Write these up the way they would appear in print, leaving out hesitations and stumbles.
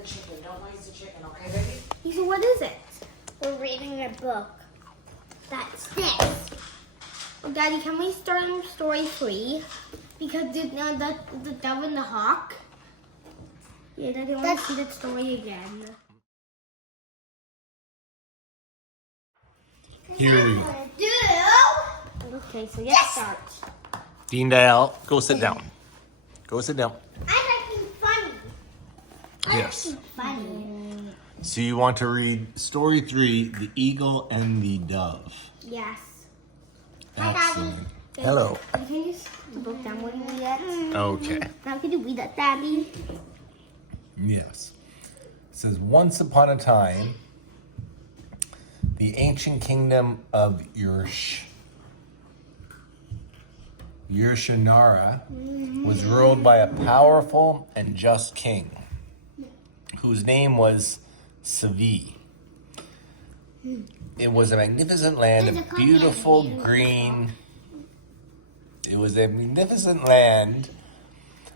the chicken. Don't noise the chicken, okay, baby? So what is it? We're reading a book. That's this. Well, Daddy, can we start on story 3? Because the dove and the hawk. Yeah, Daddy, I want to see that story again. Here we go. Okay, so let's start. Deendale, go sit down. Go sit down. I'm acting funny. Yes. Funny. So you want to read story 3, The Eagle and the Dove. Yes. Hi, Daddy. Excellent. Hello. Can you just put the book down when you read that? Okay. Now can you read that, Daddy? Yes. It says, once upon a time, the ancient kingdom of Ushinara was ruled by a powerful and just king, whose name was Sivi. It was a magnificent land of beautiful green. It was a magnificent land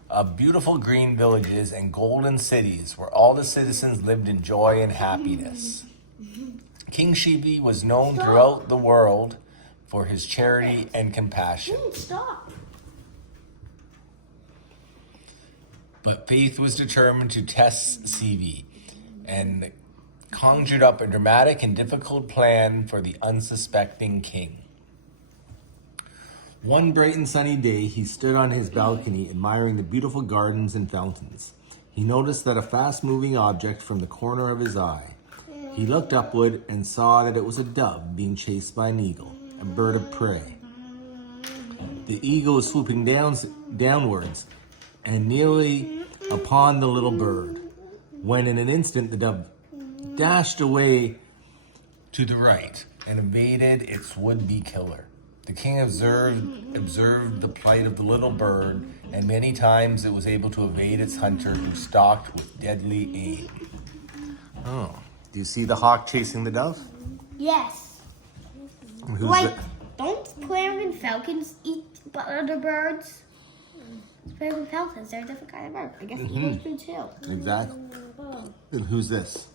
of beautiful green villages and golden cities where all the citizens lived in joy and happiness. King Shibi was known throughout the world for his charity and compassion. Stop. But Faith was determined to test Sivi and conjured up a dramatic and difficult plan for the unsuspecting king. One bright and sunny day, he stood on his balcony admiring the beautiful gardens and fountains. He noticed that a fast-moving object from the corner of his eye. He looked upward and saw that it was a dove being chased by an eagle, a bird of prey. The eagle was swooping downwards and nearly upon the little bird, when in an instant the dove dashed away to the right and evaded its would-be killer. The king observed the plight of the little bird, and many times it was able to evade its hunter, who stalked with deadly aim. Oh, do you see the hawk chasing the dove? Yes. Who's Like, don't peregrine falcons eat other birds? Peregrine falcons, they're a different kind of bird. I guess eagles do too. Exactly. And who's this?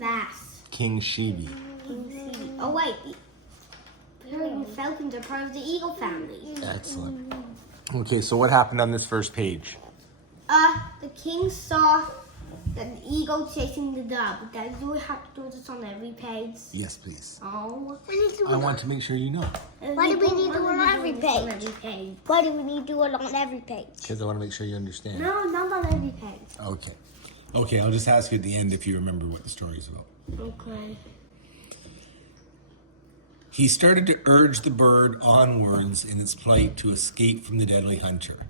Vast. King Shibi. Oh wait, peregrine falcons are part of the eagle family. Excellent. Okay, so what happened on this first page? The king saw an eagle chasing the dove. Guys, do we have to do this on every page? Yes, please. Oh. I want to make sure you know. Why do we need to do it on every page? Why do we need to do it on every page? Because I want to make sure you understand. No, not on every page. Okay. Okay, I'll just ask you at the end if you remember what the story is about. Okay. He started to urge the bird onwards in its flight to escape from the deadly hunter.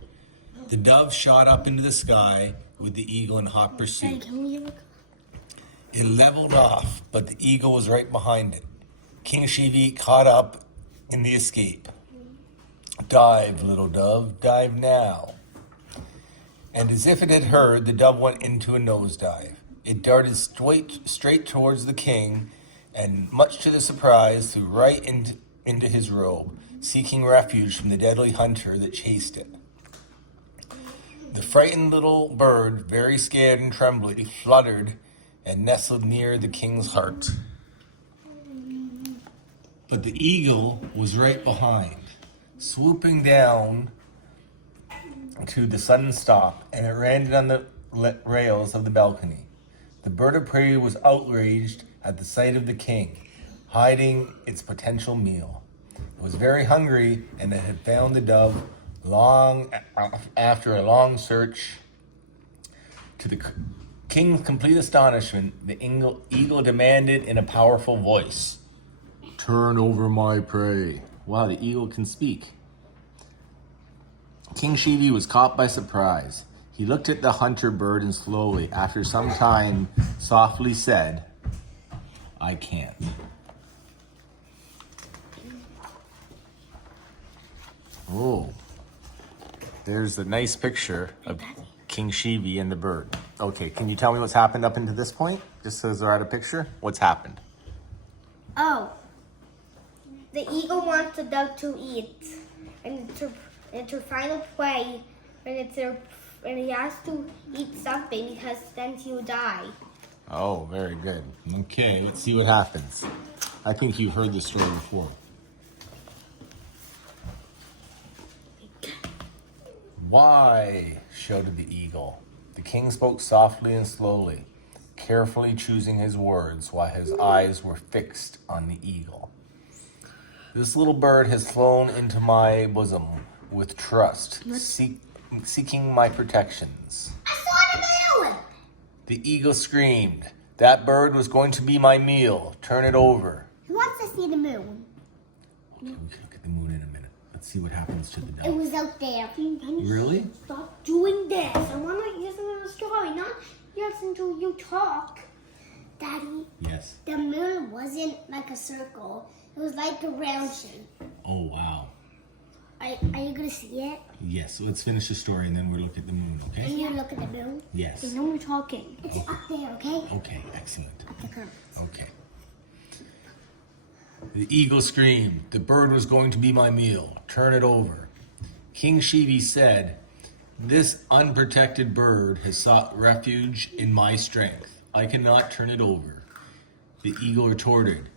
The dove shot up into the sky with the eagle in hot pursuit. It leveled off, but the eagle was right behind it. King Shivi caught up in the escape. Dive, little dove, dive now. And as if it had heard, the dove went into a nosedive. It darted straight towards the king, and much to the surprise, flew right into his robe, seeking refuge from the deadly hunter that chased it. The frightened little bird, very scared and trembling, fluttered and nestled near the king's heart. But the eagle was right behind, swooping down to the sudden stop, and it landed on the rails of the balcony. The bird of prey was outraged at the sight of the king, hiding its potential meal. It was very hungry, and it had found the dove after a long search. To the king's complete astonishment, the eagle demanded in a powerful voice, "Turn over my prey." Wow, the eagle can speak. King Shivi was caught by surprise. He looked at the hunter bird and slowly, after some time, softly said, "I can't." Oh, there's a nice picture of King Shivi and the bird. Okay, can you tell me what's happened up until this point? Just so they're at a picture, what's happened? Oh, the eagle wants the dove to eat, and it's her final prey, and it's her to eat something because then he'll die. Oh, very good. Okay, let's see what happens. I think you've heard this story before. Why? Shouted the eagle. The king spoke softly and slowly, carefully choosing his words while his eyes were fixed on the eagle. This little bird has flown into my bosom with trust, seeking my protections. I saw the moon. The eagle screamed. That bird was going to be my meal. Turn it over. Who wants to see the moon? Okay, we can look at the moon in a minute. Let's see what happens to the It dove. was out there. Really? Stop doing this. I want to listen to the story, not listen to you talk. Daddy, Yes. the moon wasn't like a circle. It was like a round shape. Oh, wow. Are you going to see it? Yes, so let's finish the story and then we'll look at the moon, Can okay? you look at the moon? Yes. No more talking. It's up there, okay? Okay, excellent. Up the curve. Okay. The eagle screamed. The bird was going to be my meal. Turn it over. King Shibi said, this unprotected bird has sought refuge in my strength. I cannot turn it over. The eagle retorted,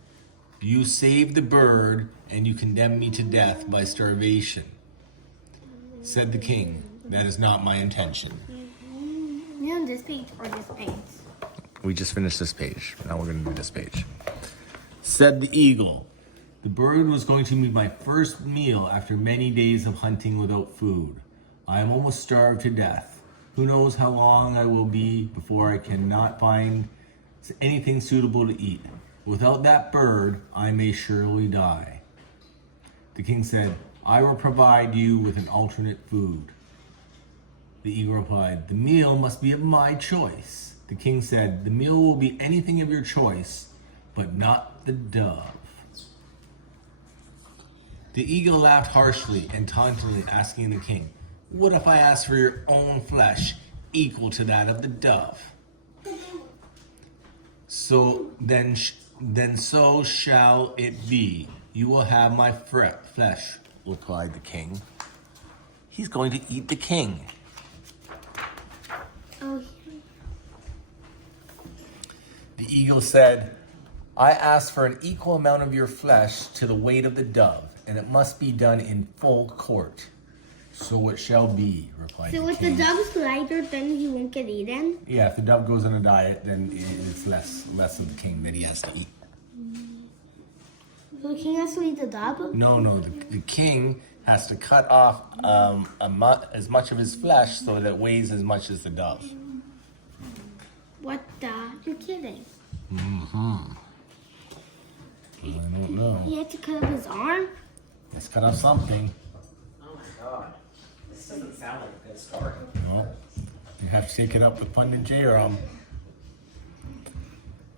you saved the bird and you condemn me to death by starvation. Said the king, that is not my intention. You on this page or this page? We just finished this page. Now we're going to do this page. Said the eagle, the bird was going to be my first meal after many days of hunting without food. I am almost starved to death. Who knows how long I will be before I cannot find anything suitable to eat. Without that bird, I may surely die. The king said, I will provide you with an alternate food. The eagle replied, the meal must be of my choice. The king said, the meal will be anything of your choice, but not the dove. The eagle laughed harshly and tauntingly, asking the king, what if I ask for your own flesh equal to that of the dove? So then so shall it be. You will have my flesh, replied the king. He's going to eat the king. Oh, The eagle said, I ask for an equal amount of your flesh to the weight of the dove, and it must be done in full court. So it shall be, replied so the if king. the dove's lighter, then he won't get eaten? Yeah, if the dove goes on a diet, then it's less of the king that he has to eat. So the king has to eat the dove? No, the king has to cut off as much of his flesh so that it weighs as much as the dove. What the? You're kidding. I don't know. He had to cut off his arm? Let's cut off something. Oh my god. This doesn't sound like a good story. No, you have to take it up with Pandit Jairam.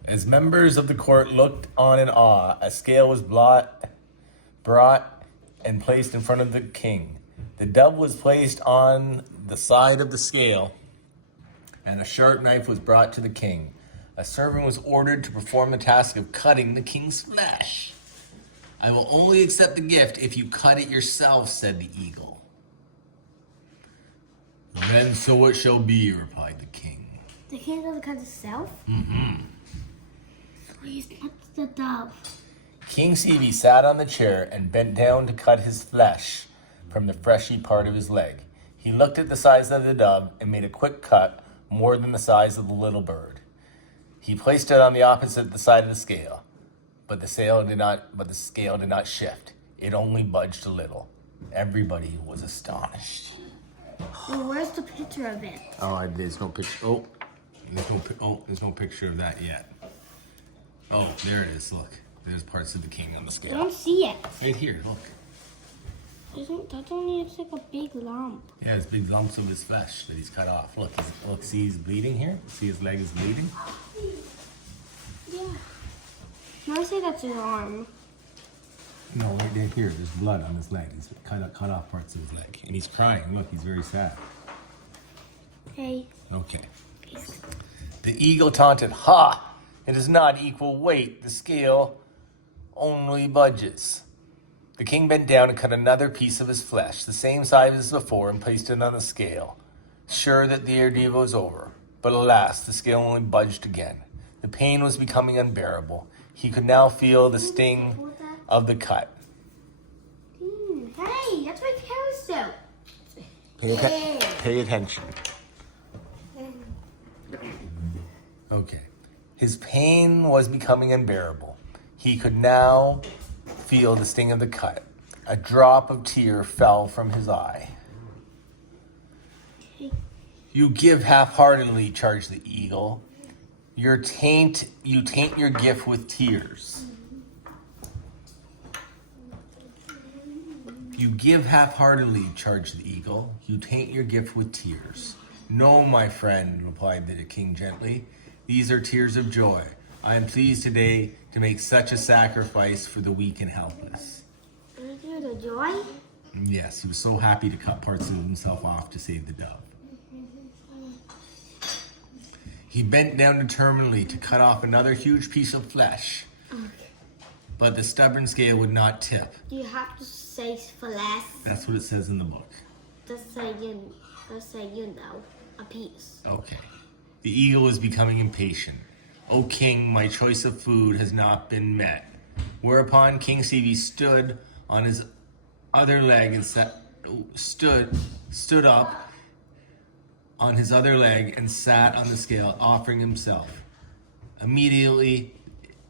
As members of the court looked on in awe, a scale was brought and placed in front of the king. The dove was placed on the side of the scale, and a sharp knife was brought to the king. A servant was ordered to perform the task of cutting the king's flesh. I will only accept the gift if you cut it yourself, said the eagle. Then so it shall be, replied the king. The king doesn't cut himself? Please, not the dove. King Sivi sat on the chair and bent down to cut his flesh from the fleshy part of his leg. He looked at the size of the dove and made a quick cut, more than the size of the little bird. He placed it on the opposite side of the scale, but the scale did not shift. It only budged a little. Everybody was astonished. Well, where's the picture of it? Oh, there's no picture. There's no picture of that yet. Oh, there it is. Look, there's parts of the king on the I scale. don't see it. Right here. Look. That's only, it's like a big lump. Yeah, it's big lumps of his flesh that he's cut off. Look, see he's bleeding here? See his leg is bleeding? Yeah. I say that's his arm. No, right here. There's blood on his leg. He's cut off parts of his leg. And he's crying. Look, he's very sad. Hey. Okay. The eagle taunted, ha! It is not equal weight. The scale only budges. The king bent down and cut another piece of his flesh, the same size as before, and placed it on the scale. sure that the ordeal was over. But alas, the scale only budged again. The pain was becoming unbearable. He could now feel the sting of the cut. Hey, that's my carousel. Pay attention. Okay. His pain was becoming unbearable. He could now feel the sting of the cut. A drop of tear fell from his eye. You give half-heartedly, charged the eagle. You taint your gift with tears. You give half-heartedly, charged the eagle. You taint your gift with tears. No, my friend, replied the king gently. These are tears of joy. I am pleased today to make such a sacrifice for the weak and helpless. Tears of joy? Yes, he was so happy to cut parts of himself off to save the dove. He bent down determinedly to cut off another huge piece of flesh. But the stubborn scale would not tip. Do you have to say flesh? That's what it says in the book. Just say, a piece. Okay. The eagle is becoming impatient. O king, my choice of food has not been met. Whereupon King Sivi stood on his other leg and stood up on his other leg and sat on the scale, offering himself. Immediately,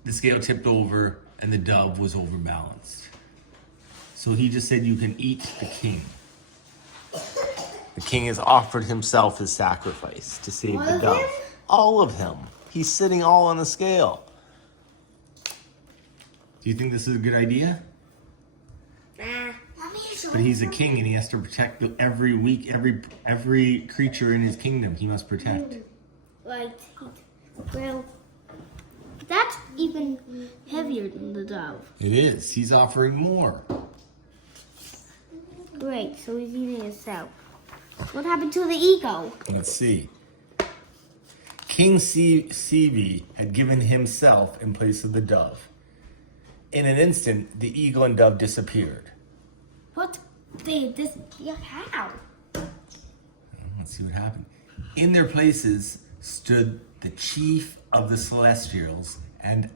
the scale tipped over and the dove was overbalanced. So he just said, you can eat the king. The king has offered himself as sacrifice to save the dove. Him? All of him. He's sitting all on the scale. Do you think this is a good idea? But he's a king and he has to protect every creature in his kingdom he must protect. Well, that's even heavier than the dove. It is. He's offering more. Great, so he's eating himself. What happened to the ego? Let's see. King Sivi had given himself in place of the dove. In an instant, the eagle and dove disappeared. What? How? Let's see what happened. In their places stood the chief of the celestials and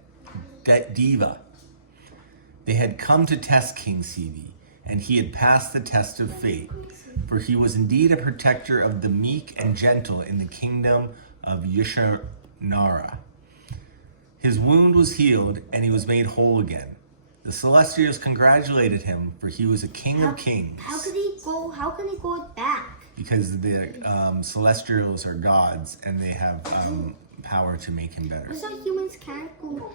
Deva. They had come to test King Sivi, and he had passed the test of fate, for he was indeed a protector of the meek and gentle in the kingdom of Ushinara. His wound was healed, and he was made whole again. The celestials congratulated him, for he was a king of kings. How can he go back? Because the celestials are gods, and they have power to make him better. So humans can't go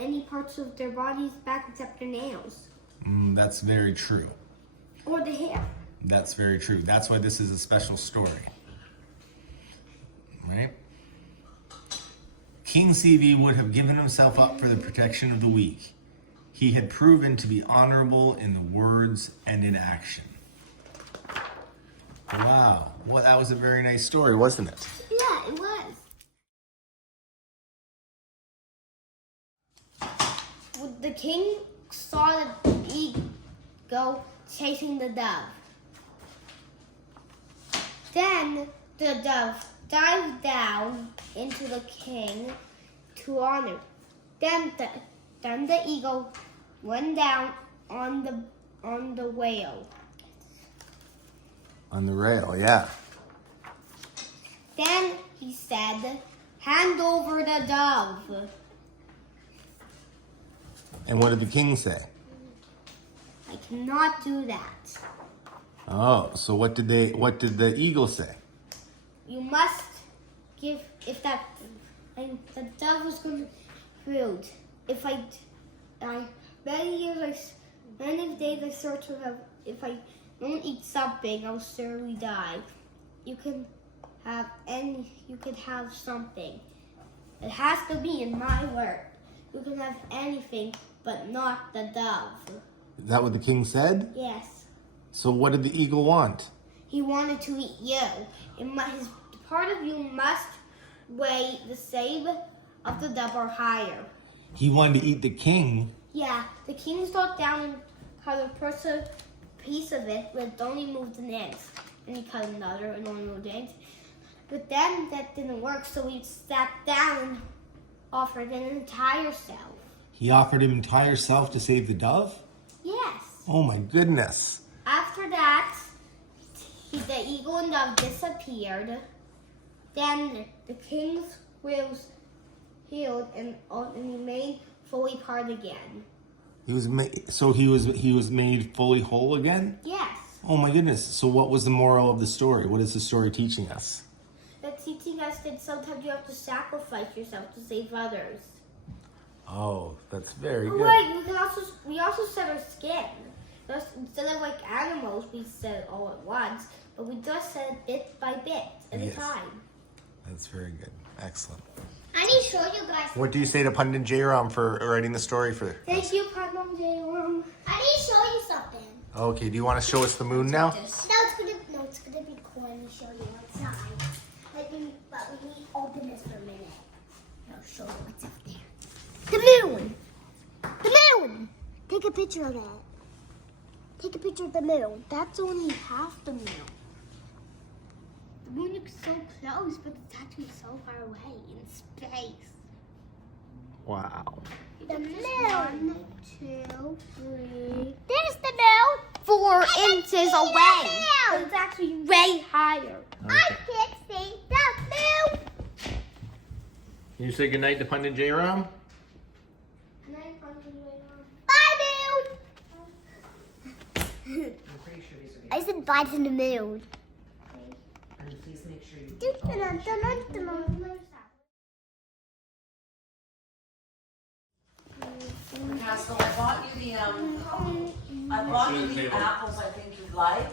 any parts of their bodies back except their nails. That's very true. Or the hair. That's very true. That's why this is a special story. Right? King Sivi would have given himself up for the protection of the weak. He had proven to be honorable in the words and in action. Wow. Well, that was a very nice story, wasn't it? Yeah, it was. The king saw the eagle chasing the dove. Then the dove dived down into the king to honor. Then the eagle went down on the whale. On the rail, yeah. Then he said, "Hand over the dove." And what did the king say? I cannot do that. Oh, so what did the eagle say? You must give, the dove was going to be killed. Many days I search for help. If I don't eat something, I'll surely die. You can have something. It has to be in my word. You can have anything, but not the dove. Is that what the king said? Yes. So what did the eagle want? He wanted to eat you. His part of you must weigh the same of the dove or higher. He wanted to eat the king. Yeah, the king sat down and cut a piece of it, but only moved an inch. and he cut another, and one more did. But then that didn't work, so he sat down and offered an entire self. He offered him entire self to save the dove? Yes. Oh my goodness. After that, the eagle and dove disappeared. Then the king's will healed and he made fully part again. He was made fully whole again? Yes. Oh my goodness. So what was the moral of the story? What is the story teaching us? That's teaching us that sometimes you have to sacrifice yourself to save others. Oh, that's very Oh, good. wait, we also set our skin. Instead of like animals, we set it all at once, but we just set it bit by bit at a time. That's very good. Excellent. I need to show you guys. What do you say to Pandit Jairam for writing the story for Thank you, Pandit Jairam. I need to show you something. Okay, do you want to show us the moon now? No, it's gonna be cool. Let me show you outside. But we need to open this for a minute. I'll show you what's up there. The moon. The moon. Take a picture of that. Take a picture of the moon. That's only half the moon. The moon looks so close, but it's actually so far away in space. Wow. The moon. 1, 2, 3. There's the moon. 4 inches see away. the But moon. it's actually way higher. I can't see the moon. Can you say goodnight to Pandit Jairam? Bye, moon. I'm pretty sure these are I said bye to the moon. And please make sure you Haskell, I bought you the apples I think you'd like.